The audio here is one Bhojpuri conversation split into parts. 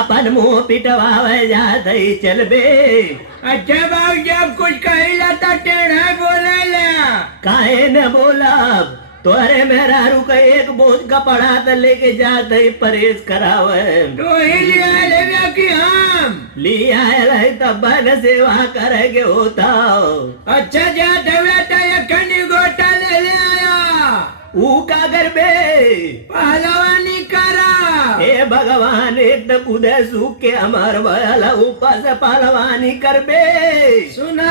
आपन मुंह पिटवावे जात ही चल बे। अच्छा बाबू जब कुछ कहिला तो टेढ़ा बोलेला। काहे न बोला तोरे मेहरारू का एक बोझ कपड़ा त लेके जात ही परहेज करावे। तो ही लिया ले कि हम लिया है तब न सेवा करेगे होता। अच्छा जा दौलत खंडी गोटा ले आया। ऊ का कर बे पहलवानी करा। हे भगवान एक तो कूदे सूख के अमर भला ऊपर से पहलवानी कर बे। सुना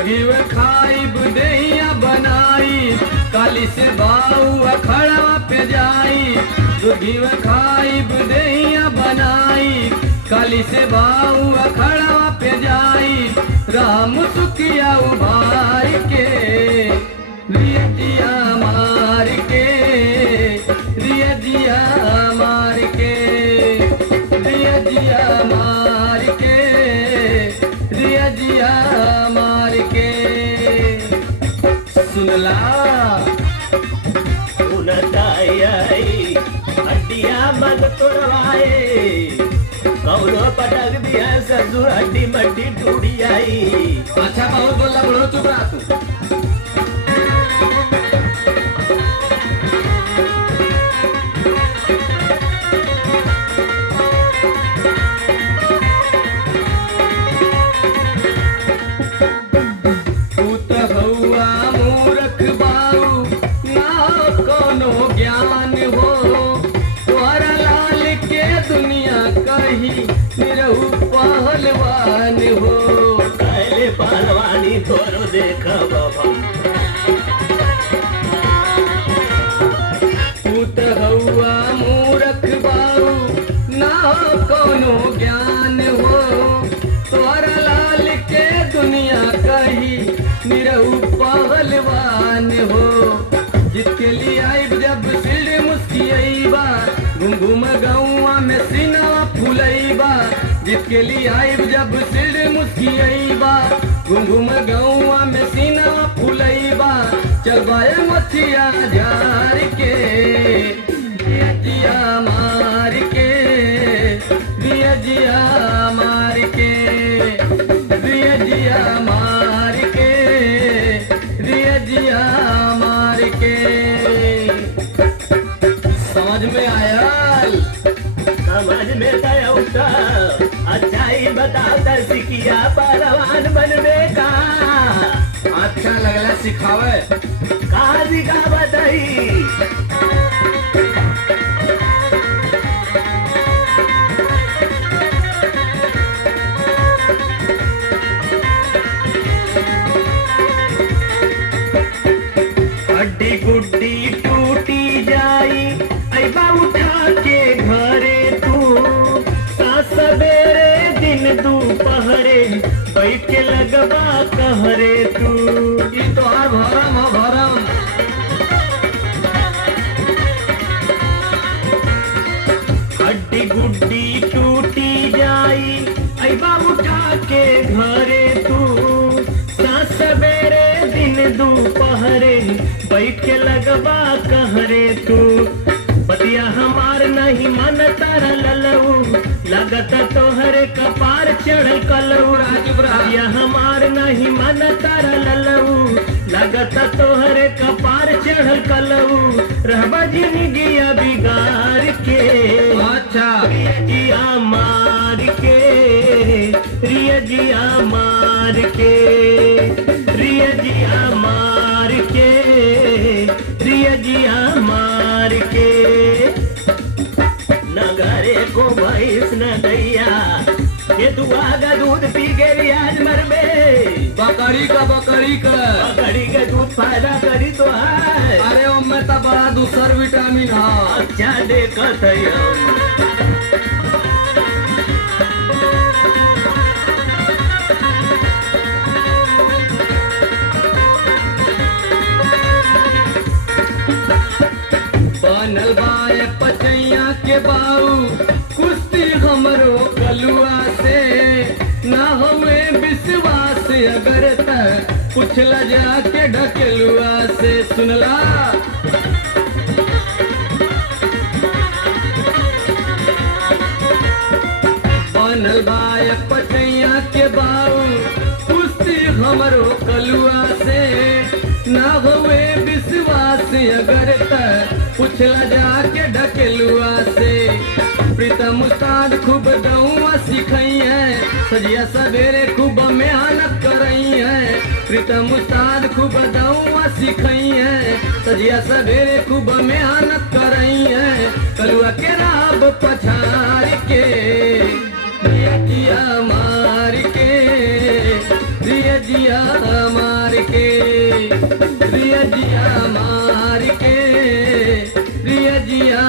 घीव खाई बुढ़िया बनाई काली से बाऊ अखड़ा पे जाई। घीव खाई बुढ़िया बनाई काली से बाऊ अखड़ा पे जाई। राम सुखिया उभार के रियजिया मार के रियजिया मार के रियजिया मार के रियजिया मार के सुनला हड्डिया मत तोड़वाए कौनो पटक दिया ससुर हड्डी मड्डी टूटी आई। अच्छा बहुत बोला बड़ो चुप रहा तू। पहलवान हो पहले पहलवानी तोरो देखा बाबा। पूत हौआ मूरख बाऊ ना कोनो ज्ञान हो। तोरा लाल के दुनिया कही निरहु पहलवान हो। जिसके लिए आई जब सिर मुस्कियाईबा घूम घूम गौआ में सीना फुलईबा। जिसके लिए आई जब सिर मुस्कियाईबा घूम घूम गौआ में सीना फुलईबा। चलवाए मछिया झार के रियजिया मार के रियजिया मार के रियजिया मार के रियजिया मार के। समझ में आया? समझ में गया उठा। अच्छा ही बताता सिकिया पहलवान बनवे का। अच्छा लगला सिखावे कहाँ सिखा बताई। हड्डी गुड्डी टूटी जाई ऐबा उठा के घरे तू। सवेरे दिन दोपहरे बैठ के लगवा कहरे तू। ई तो भरम हो भरम। हड्डी गुड्डी टूटी जाई ऐबा उठा के घरे तू। सवेरे दिन दोपहरे बैठ के लगवा कहरे तू। बतिया हमार नहीं मन तारा ललऊ लगत तोहरे कपार चढ़ल कलऊ। राजपुरिया हमार नहीं मन तारा ललऊ लगत तोहरे कपार चढ़ल कलऊ। रहबा जिंदगिया बिगाड़ के। अच्छा रियजिया मार के रियजिया मार के रियजिया मार के रियजिया मार के। न घरे को भैंस न दैया ये दुआ का दूध पी के भी आज मरबे। बकरी का बकरी के दूध फायदा करी तो है। अरे ओमे तो बड़ा दूसर विटामिन है। अच्छा देखत है। बनल बाए पचैया के बाऊ कुश्ती हमरो कलुआ से ना हुए विश्वास अगर तक पूछला जाके ढकेलुआ से। सुनला बनल बाए पचैया के बाऊ कुश्ती हमरो कलुआ से ना हुए विश्वास अगर तक पूछला जाके ढकेलुआ से। प्रीतम उस्ताद खूब दउआ सिखई है, सजिया सवेरे खूब मेहनत करई है। प्रीतम उस्ताद खूब दउआ सिखई है, सजिया सवेरे खूब मेहनत करई है। कलुआ के राब पछाड़ के जिया मार के, जिया मार के, जिया मार के, जिया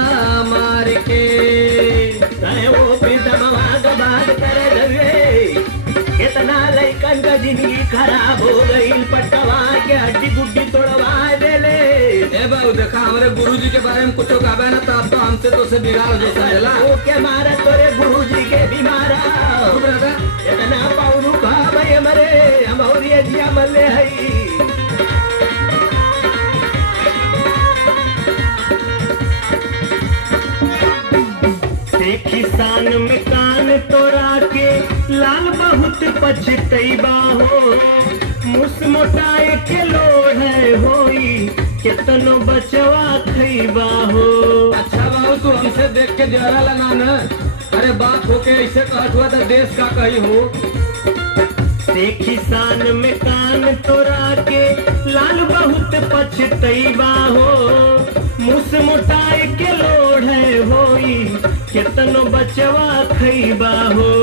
मार के। चाहे वो प्रीतमवा का बात करे दवे, कितना लइकन का जिंदगी खराब हो गई। पटवा के हड्डी गुड्डी तोड़वा देले। ए बाबू देखा हमारे गुरुजी के बारे में कुछ कहबे ना तो अब तो हमसे तो से बिगाड़ जो समझला। वो के मारा तोरे गुरुजी के भी मारा। चुप रह बे। इतना पाउरू कहा भाई हमारे हम और ये जिया मल्ले हई। किसान में कान तोड़ा के लाल बहुत पछतैबा हो। मुस मोटाए के लोढ़े होई कितनो बचवा खैबा हो। अच्छा बाबू तू हमसे देख के जरा लगा ना। अरे बाप होके ऐसे कहत हुआ तो देश का कही हो। से किसान में कान तोड़ा के लाल बहुत पछतैबा हो। मुस मोटाए के लोढ़े होई कितनो बचवा खैबा हो।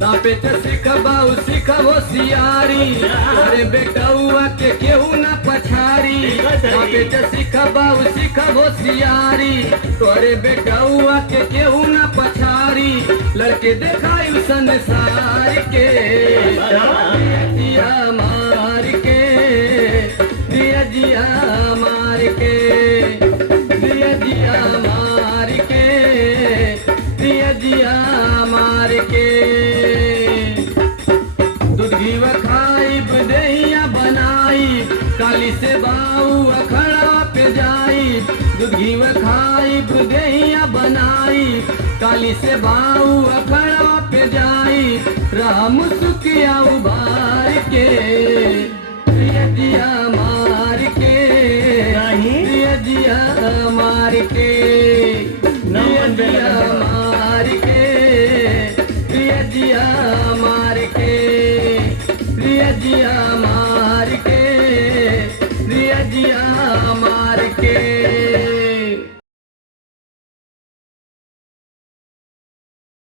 दापे च सिखबाऊ सिखबो सियारी, अरे बेटौआ के केहू ना पछारी। दापे च सिखबाऊ सिखबो सियारी, तोरे बेटौआ के केहू ना पछारी। लड़के देखायु संसार के जिया मार के, जिया मार के, जिया मार के, जिया मार के। दूध घी खाई दहिया बनाई, काली से बाऊ अखड़ा पे जाई। दूध घी खाई दहिया बनाई, काली से बाऊ अखड़ा पे जाई। राम सुखिया उबार के जिया मार